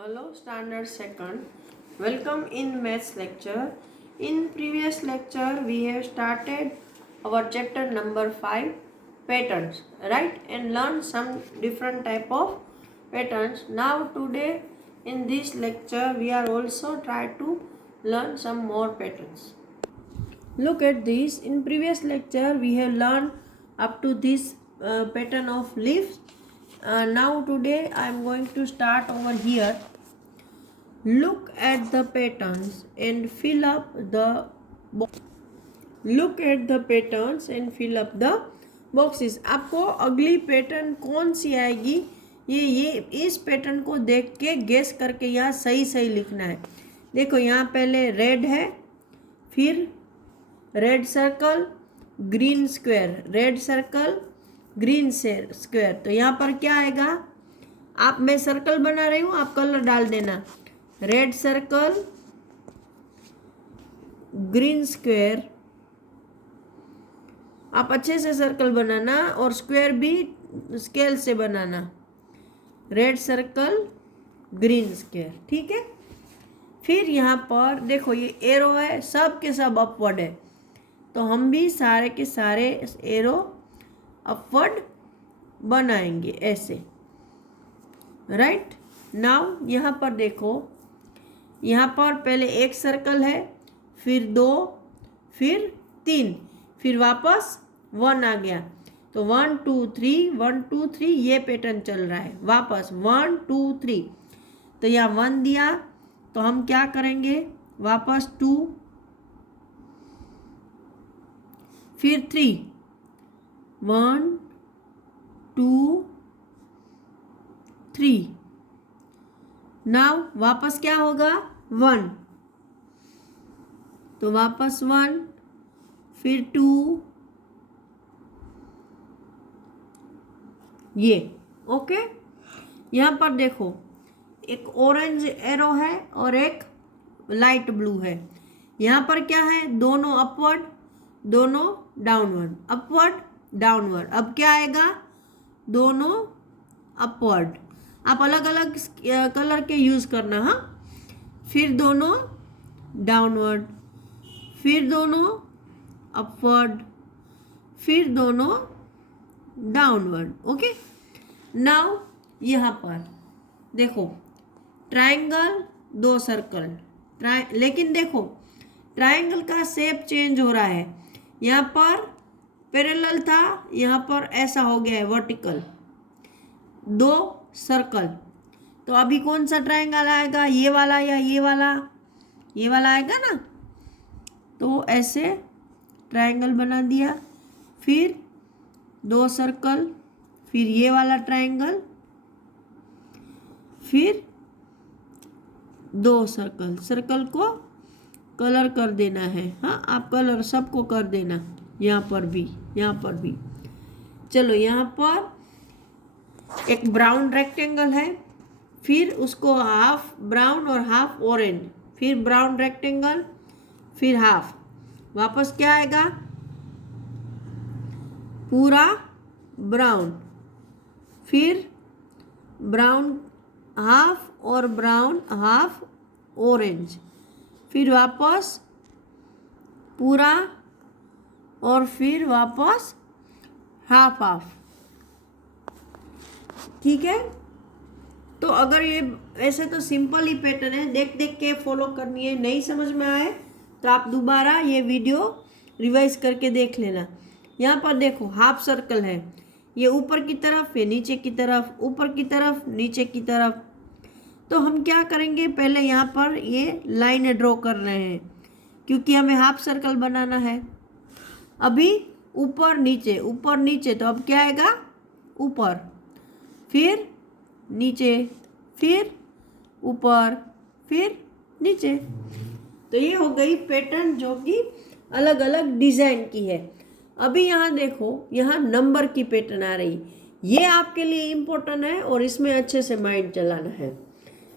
Hello, Standard Second. Welcome in Maths lecture. In previous lecture, we have started our chapter number 5, patterns, right? And learned some different type of patterns. Now today in this lecture, we are also try to learn some more patterns. Look at this. In previous lecture, we have learned up to this pattern of leaves. Now today I am going to start over here. Look at the patterns and fill up the boxes. आपको अगली pattern कौन सी आएगी ये इस pattern को देख के guess करके यहाँ सही सही लिखना है. देखो यहाँ पहले रेड है, फिर red circle green square, red circle green square. तो यहाँ पर क्या आएगा, आप मैं सर्कल बना रही हूँ, आप कलर डाल देना. रेड सर्कल ग्रीन स्क्वायर, आप अच्छे से सर्कल बनाना और स्क्वायर भी स्केल से बनाना. रेड सर्कल ग्रीन स्क्वायर, ठीक है. फिर यहाँ पर देखो ये एरो है, सब के सब अपवर्ड है, तो हम भी सारे के सारे एरो अपवर्ड बनाएंगे ऐसे. राइट नाउ यहाँ पर देखो, यहाँ पर पहले एक सर्कल है, फिर 2, फिर 3, फिर वापस 1 आ गया. तो 1 2 3 1 2 3 ये पैटर्न चल रहा है. वापस 1 2 3, तो यहाँ 1 दिया, तो हम क्या करेंगे, वापस 2, फिर 3, 1 2 3. नाउ वापस क्या होगा, 1, तो वापस 1, फिर 2, ये ओके. यहाँ पर देखो एक ऑरेंज एरो है और एक लाइट ब्लू है. यहाँ पर क्या है, दोनों अपवर्ड दोनों डाउनवर्ड, अपवर्ड डाउनवर्ड. अब क्या आएगा, दोनों अपवर्ड. आप अलग अलग कलर के यूज़ करना. हाँ, फिर दोनों डाउनवर्ड, फिर दोनों अपवर्ड, फिर दोनों डाउनवर्ड. ओके. नाउ यहाँ पर देखो ट्रायंगल, 2 सर्कल, लेकिन देखो ट्रायंगल का शेप चेंज हो रहा है. यहाँ पर पैरेलल था, यहाँ पर ऐसा हो गया है वर्टिकल. 2 सर्कल, तो अभी कौन सा ट्रायंगल आएगा, ये वाला या ये वाला, ये वाला आएगा ना. तो ऐसे ट्रायंगल बना दिया, फिर 2 सर्कल, फिर ये वाला ट्रायंगल, फिर 2 सर्कल. सर्कल को कलर कर देना है. हाँ, आप कलर सबको कर देना, यहाँ पर भी, यहाँ पर भी. चलो यहाँ पर एक ब्राउन रेक्टेंगल है, फिर उसको हाफ ब्राउन और हाफ ऑरेंज, फिर ब्राउन रेक्टेंगल, फिर हाफ. वापस क्या आएगा, पूरा ब्राउन, फिर ब्राउन हाफ और ब्राउन हाफ ऑरेंज, फिर वापस पूरा और फिर वापस हाफ हाफ. ठीक है. तो अगर ये ऐसे तो सिंपल ही पैटर्न है, देख देख के फॉलो करनी है. नहीं समझ में आए तो आप दोबारा ये वीडियो रिवाइज करके देख लेना. यहाँ पर देखो हाफ सर्कल है, ये ऊपर की तरफ, ये नीचे की तरफ, ऊपर की तरफ, नीचे की तरफ. तो हम क्या करेंगे, पहले यहाँ पर ये लाइन ड्रॉ कर रहे हैं क्योंकि हमें हाफ सर्कल बनाना है. अभी ऊपर नीचे ऊपर नीचे, तो अब क्या आएगा, ऊपर, फिर नीचे, फिर ऊपर, फिर नीचे. तो ये हो गई पैटर्न जो कि अलग अलग डिज़ाइन की है. अभी यहाँ देखो, यहाँ नंबर की पैटर्न आ रही, ये आपके लिए इम्पोर्टेंट है और इसमें अच्छे से माइंड चलाना है.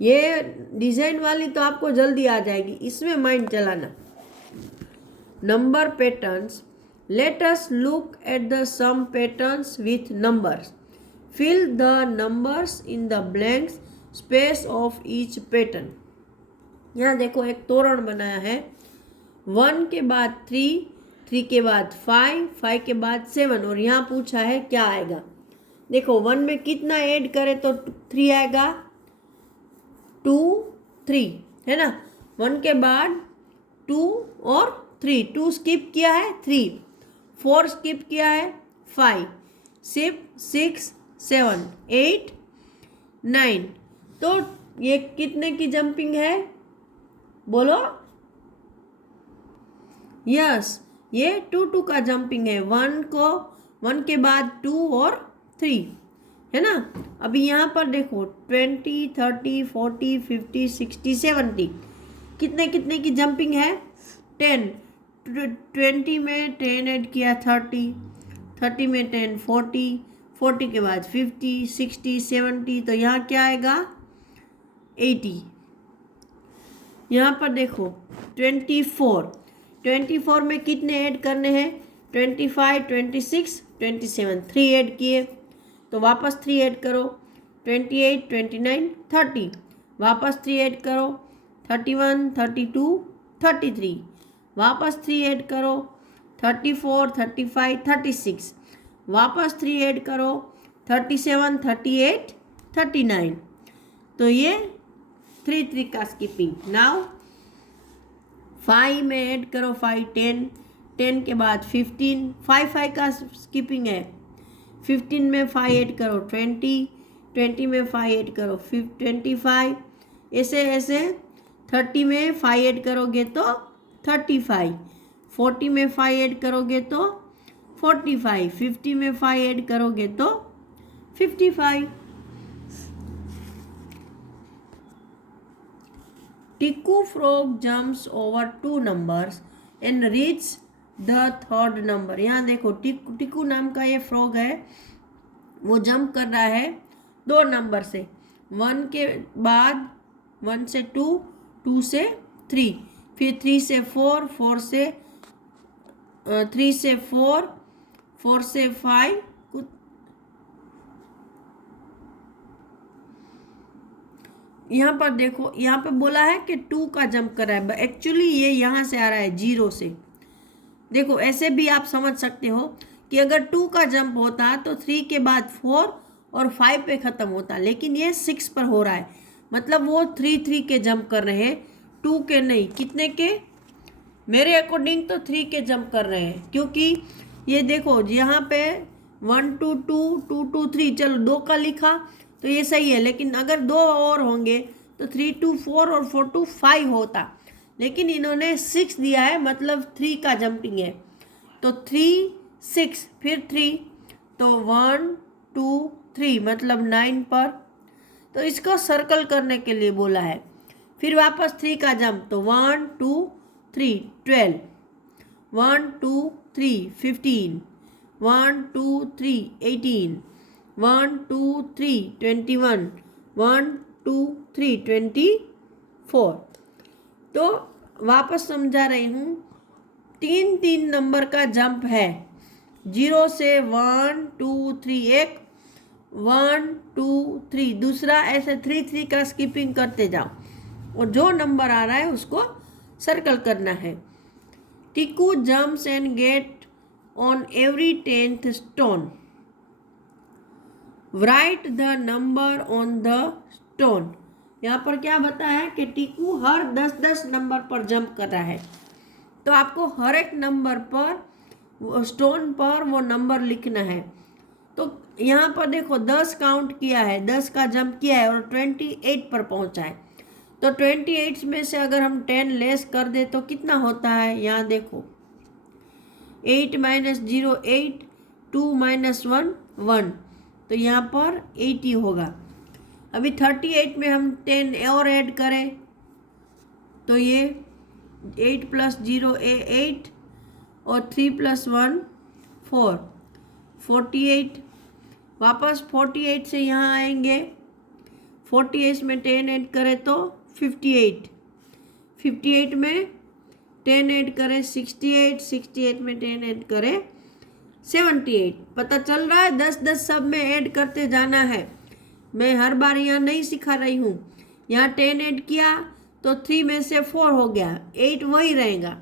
ये डिज़ाइन वाली तो आपको जल्दी आ जाएगी, इसमें माइंड चलाना. Number patterns. Let us look at the some patterns with numbers. Fill the numbers in the blanks space of each pattern. यहाँ देखो एक तोरण बनाया है, 1 के बाद 3, 3 के बाद 5, 5 के बाद 7, और यहाँ पूछा है क्या आएगा। देखो 1 में कितना ऐड करें तो 3 आएगा, 2, 3 है ना। 1 के बाद 2 और 3, 2 स्किप किया है 3, 4 स्किप किया है 5, 6, 7, 8, 9। तो ये कितने की जंपिंग है बोलो। यस, ये 2 का जंपिंग है। 1 के बाद 2 और 3 है ना। अभी यहाँ पर देखो 20, 30, 40, 50, 60, 70 कितने कितने की जंपिंग है 10। 20 में 10 ऐड किया 30, 30 में 10 40, 40 के बाद 50, 60, 70, तो यहाँ क्या आएगा 80। यहाँ पर देखो 24 में कितने ऐड करने हैं 25, 26, 27, 3 ऐड किए तो वापस 3 ऐड करो, 28, 29, 30 वापस 3 ऐड करो, 31, 32, 33 वापस 3 ऐड करो, 34, 35, 36 वापस 3 ऐड करो, 37, 38, 39। तो ये 3 का स्किपिंग। नाउ 5 में ऐड करो 5, 10, 10 के बाद 15, 5 का स्किपिंग है। 15 में 5 ऐड करो 20, 20 में 5 ऐड करो 25, ऐसे ऐसे 30 में 5 ऐड करोगे तो 35, 40 में 5 ऐड करोगे तो 45, 50 में 5 ऐड करोगे तो 55। Tiku frog jumps over 2 numbers and reach the 3rd number. यहाँ देखो टिकू नाम का ये फ्रॉग है, वो जंप कर रहा है 2 नंबर से। 1 के बाद 1 से 2, 2 से 3, फिर 3 से 4, 4 से 3 से 4, 4 से 5, यहाँ पर देखो यहाँ पे बोला है कि 2 का जंप कर रहा है, एक्चुअली ये यहाँ से आ रहा है 0 से। देखो ऐसे भी आप समझ सकते हो कि अगर 2 का जंप होता तो 3 के बाद 4 और 5 पे ख़त्म होता, लेकिन ये 6 पर हो रहा है, मतलब वो 3 के जंप कर रहे हैं, 2 के नहीं। कितने के? मेरे अकॉर्डिंग तो 3 के जंप कर रहे हैं, क्योंकि ये देखो यहाँ पे 1 2 2 2 2 3, चलो 2 का लिखा तो ये सही है, लेकिन अगर 2 और होंगे तो 3 2 4 और 4 2 5 होता, लेकिन इन्होंने 6 दिया है, मतलब 3 का जंपिंग है। तो 3 6 फिर 3, तो 1 2 3 मतलब 9 पर। तो इसको सर्कल करने के लिए बोला है। फिर वापस 3 का जंप, तो 1 2 3 12, 1 2 3 15, 1 2 3 18, 1 2 3 21, 1 2 3 24। तो वापस समझा रही हूँ, 3 नंबर का जंप है, 0 से 1 2 3 एक, 1 2 3 दूसरा, ऐसे 3 का स्किपिंग करते जाओ और जो नंबर आ रहा है उसको सर्कल करना है। Tiku jumps and get on every 10th stone, right the number on the stone. यहाँ पर क्या बताया है कि टीकू हर 10 नंबर पर जंप कर रहा है, तो आपको हर एक नंबर पर स्टोन पर वो नंबर लिखना है। तो यहाँ पर देखो 10 काउंट किया है, 10 का जंप किया है और 28 पर पहुँचा है। तो 28 में से अगर हम 10 लेस कर दे तो कितना होता है, यहाँ देखो 8 - 0 8, 2 - 1 1, तो यहाँ पर 80 होगा। अभी 38 में हम 10 और ऐड करें तो ये 8 + 0 8 और 3 + 1 4, 48। वापस 48 से यहाँ आएंगे, 48 में 10 ऐड करें तो 58, 58 में 10 ऐड करें 68, 68 में 10 ऐड करें 78। पता चल रहा है, 10 सब में ऐड करते जाना है। मैं हर बार यहाँ नहीं सिखा रही हूँ। यहाँ 10 ऐड किया तो 3 में से 4 हो गया, 8 वही रहेगा।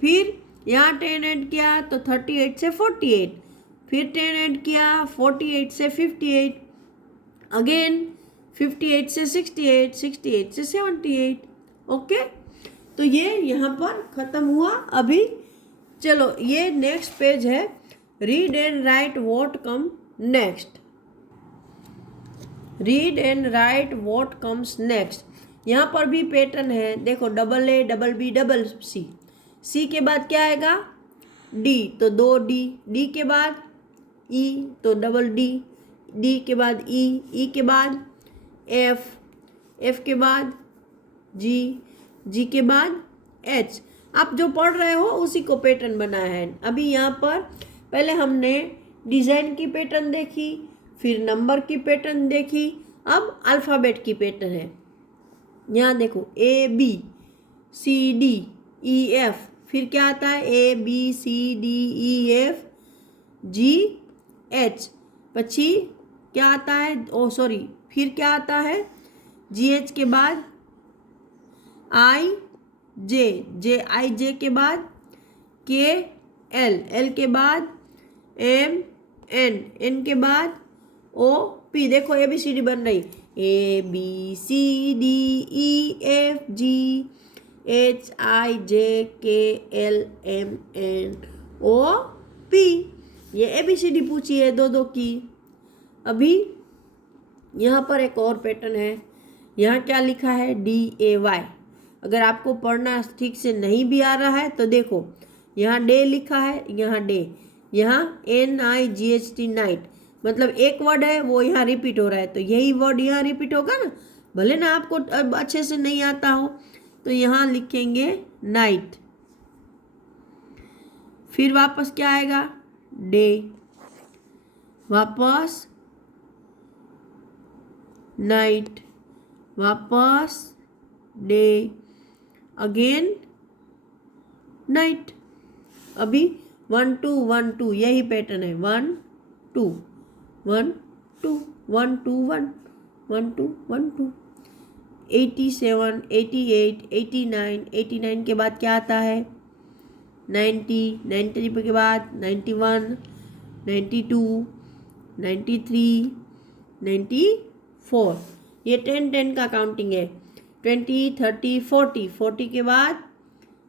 फिर यहाँ 10 ऐड किया तो 38 से 48, फिर 10 ऐड किया 48 से 58, अगेन 58 से 68, 68 से 78। ओके, तो ये यहाँ पर ख़त्म हुआ। अभी चलो ये नेक्स्ट पेज है, read and write what come next. Read and write what comes next. यहाँ पर भी पैटर्न है, देखो double A double B double C. C के बाद क्या आएगा? डी, तो 2 डी, डी के बाद ई तो डबल डी, डी के बाद ई, ई के बाद एफ, एफ के बाद जी, जी के बाद एच। आप जो पढ़ रहे हो उसी को पैटर्न बनाया है। अभी यहाँ पर पहले हमने डिज़ाइन की पैटर्न देखी, फिर नंबर की पैटर्न देखी, अब अल्फ़ाबेट की पैटर्न है। यहाँ देखो A B C D E F, फिर क्या आता है? A B C D E F G H, पछी क्या आता है? फिर क्या आता है? जी एच के बाद आई जे, जे आई जे के बाद के एल, एल के बाद एम एन, एन के बाद ओ पी। देखो ए बी सी डी बन रही, A B C D E F G H I J K L M N O P. ये ए बी सी डी पूछी है दो दो की। अभी यहाँ पर एक और पैटर्न है, यहाँ क्या लिखा है? D A Y. अगर आपको पढ़ना ठीक से नहीं भी आ रहा है तो देखो यहाँ डे लिखा है, यहाँ डे, यहाँ एन आई जी एच टी नाइट, मतलब एक वर्ड है वो यहाँ रिपीट हो रहा है, तो यही वर्ड यहाँ रिपीट होगा ना, भले ना आपको अब अच्छे से नहीं आता हो। तो यहाँ लिखेंगे नाइट, फिर वापस क्या आएगा? डे, वापस नाइट, वापस डे, अगेन नाइट। अभी 1 2 1 2 यही पैटर्न है, 1 2 1 2 1 2 1 1 2 1 2। 87 88 89, 89 के बाद क्या आता है? 90, 90 के बाद 91, 92, 93, 94। ये 10 10 का काउंटिंग है। 20 30 40, 40 के बाद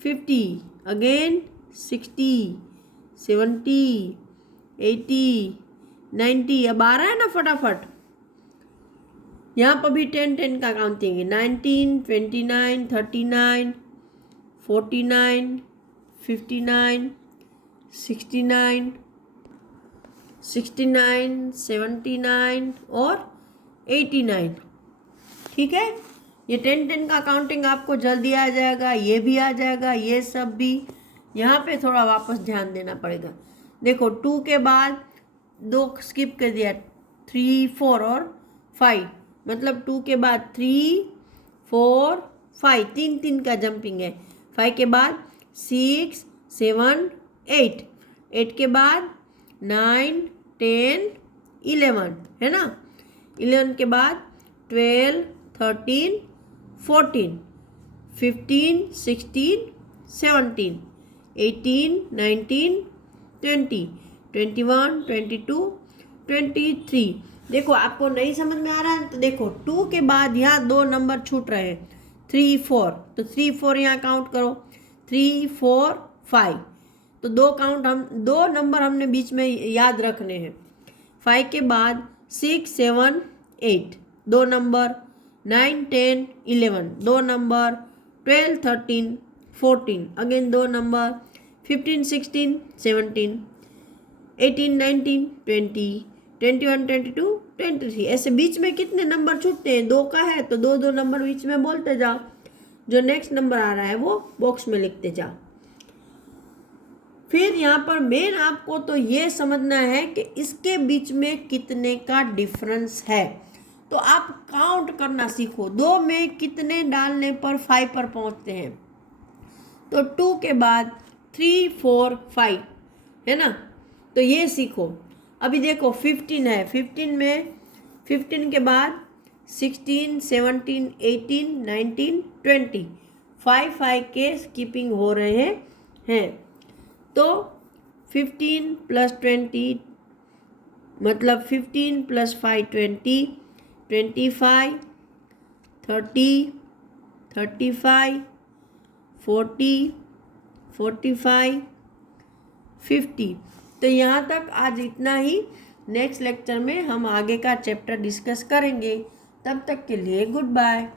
50, अगेन 60, 70, 80, 90। अब आ रहा है ना फटाफट। यहाँ पर भी 10 10 का काउंटिंग है। 19, 29, 39, 49, 59, 69, 69, 79 और 89। ठीक है, ये 10 10 का काउंटिंग आपको जल्दी आ जाएगा, ये भी आ जाएगा, ये सब भी। यहाँ पे थोड़ा वापस ध्यान देना पड़ेगा। देखो 2 के बाद 2 स्किप कर दिया, 3 4 और 5, मतलब 2 के बाद 3 4 5, 3 3 का जंपिंग है। 5 के बाद 6 7 8, 8 के बाद 9 10 11 है ना। 11 के बाद 12 13 14 15 16 17 18 19 20 21 22 23। देखो आपको नहीं समझ में आ रहा है तो देखो 2 के बाद यहाँ 2 नंबर छूट रहे हैं, 3 4, तो 3 4 यहाँ काउंट करो, 3 4 5, तो 2 नंबर हमने बीच में याद रखने हैं। 5 के बाद 6 7 8, 2 नंबर, 9 10 11, 2 नंबर, 12 13 14, अगेन 2 नंबर, 15 16 17 18 19 20 21 22 23। ऐसे बीच में कितने नंबर छूटते हैं? 2 का है तो 2 2 नंबर बीच में बोलते जाओ, जो नेक्स्ट नंबर आ रहा है वो बॉक्स में लिखते जाओ। फिर यहाँ पर मेन आपको तो ये समझना है कि इसके बीच में कितने का डिफरेंस है, तो आप काउंट करना सीखो। 2 में कितने डालने पर 5 पर पहुँचते हैं, तो 2 के बाद 3 4 5 है ना, तो ये सीखो। अभी देखो 15 है, 15 में 15 के बाद 16, 17, 18, 19, 20 5 के स्किपिंग हो रहे हैं। तो 15 + 20 मतलब 15 + 5 20, 25, 30, 35, 40, 45, 50। तो यहाँ तक आज इतना ही। नेक्स्ट लेक्चर में हम आगे का चैप्टर डिस्कस करेंगे। तब तक के लिए गुड बाय।